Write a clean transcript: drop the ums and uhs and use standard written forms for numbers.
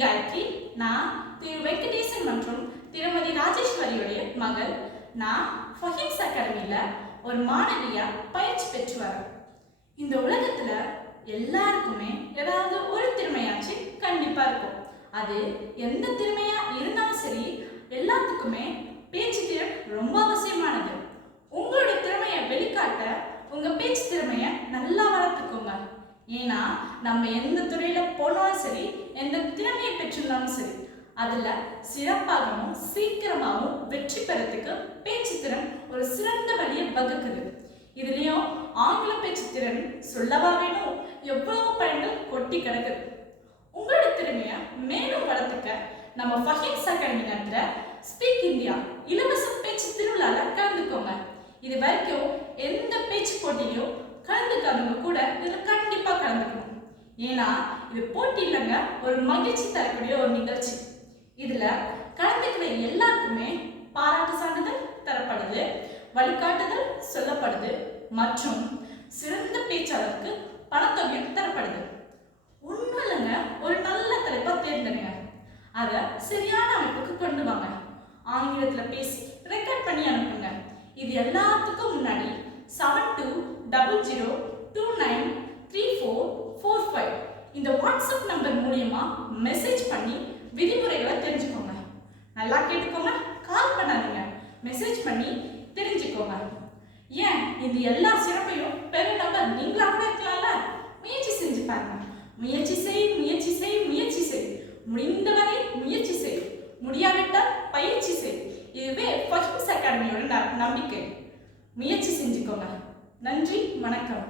காயத்ரி. நான் திரு வெங்கடேசன் மற்றும் திருமதி ராஜேஸ்வரியுடைய மகள். நான் ஃபஹீம்ஸ் அகாடமியில ஒரு மாணவியா பயிற்சி பெற்று வரேன். இந்த உலகத்துல எல்லாருக்குமே ஏதாவது ஒரு திறமையாச்சு கண்டிப்பா இருக்கும். அது எந்த திறமையா இருந்தாலும் சரி, எல்லாத்துக்குமே பேச்சு திறன் ரொம்ப அவசியமானது. உங்களுடைய திறமையை வெளிக்காட்ட உங்க பேச்சு திறமைய நல்லா வளர்த்துக்கோங்க. ஏன்னா நம்ம எந்த துறையில போனாலும் சரி, எந்த திறமையை பெற்றிருந்தாலும் சரி, அதுல சிறப்பாகவும் சீக்கிரமாகவும் வெற்றி பெறத்துக்கு பேச்சு திறன் ஒரு சிறந்த வழியை வகுக்குது. இதுலயும் ஆங்கில பேச்சு திறன் சொல்லவா வேணும், எவ்வளவு பயன்கள் கொட்டி கிடக்குது. உங்களோட திறமைய மேலும் வளர்த்துக்க நம்ம ஃபஹீம்ஸ் அகாடமி நடத்துற ஸ்பீக் இந்தியா இலவச பேச்சு திருவிழால கலந்துக்கோங்க. இது வரைக்கும் எந்த பேச்சு போட்டியிலும் கலந்துக்காதவங்க கூட இதுல கண்டிப்பா கலந்துக்கணும். ஏன்னா இது போட்டி இல்லைங்க, ஒரு மகிழ்ச்சி தரக்கூடிய ஒரு நிகழ்ச்சி. இதுல கலந்துக்கிற எல்லாருக்குமே பாராட்டு சான்றிதழ் தரப்படுது, வழிகாட்டுதல் சொல்லப்படுது மற்றும் சிறந்த பேச்சாளருக்கு பணத்தொகையும் தரப்படுது. ஒன்றும் இல்லைங்க, ஒரு நல்ல தலைப்பா தேர்ந்தெடுங்க, அதை சரியான அமைப்புக்கு கொண்டு வாங்க. ஆங்கிலத்துல பேசி ரெக்கார்ட் பண்ணி அனுப்புங்க. இது எல்லாத்துக்கும் முன்னாடி 7200293445 இந்த வாட்ஸ்அப் நம்பர் மூலியமா மெசேஜ் பண்ணி விதிமுறைகளை தெரிஞ்சுக்கோங்க. நல்லா கேட்டுக்கோங்க, கால் பண்ணாதீங்க, மெசேஜ் பண்ணி தெரிஞ்சுக்கோங்க. ஏன் இந்த எல்லா சிறப்பையும் பெற நம்பர் நீங்களா கூட இருக்கலாம்ல. முயற்சி செஞ்சு பாருங்க. முயற்சி செய், முயற்சி செய், முயற்சி செய், முடிந்தவரை முயற்சி செய், முடியாவிட்டால் பயிற்சி செய். இதுவே ஃபஹீம்ஸ் அகாடமியோட நம்பிக்கை. முயற்சி செஞ்சுக்கோங்க. நன்றி, வணக்கம்.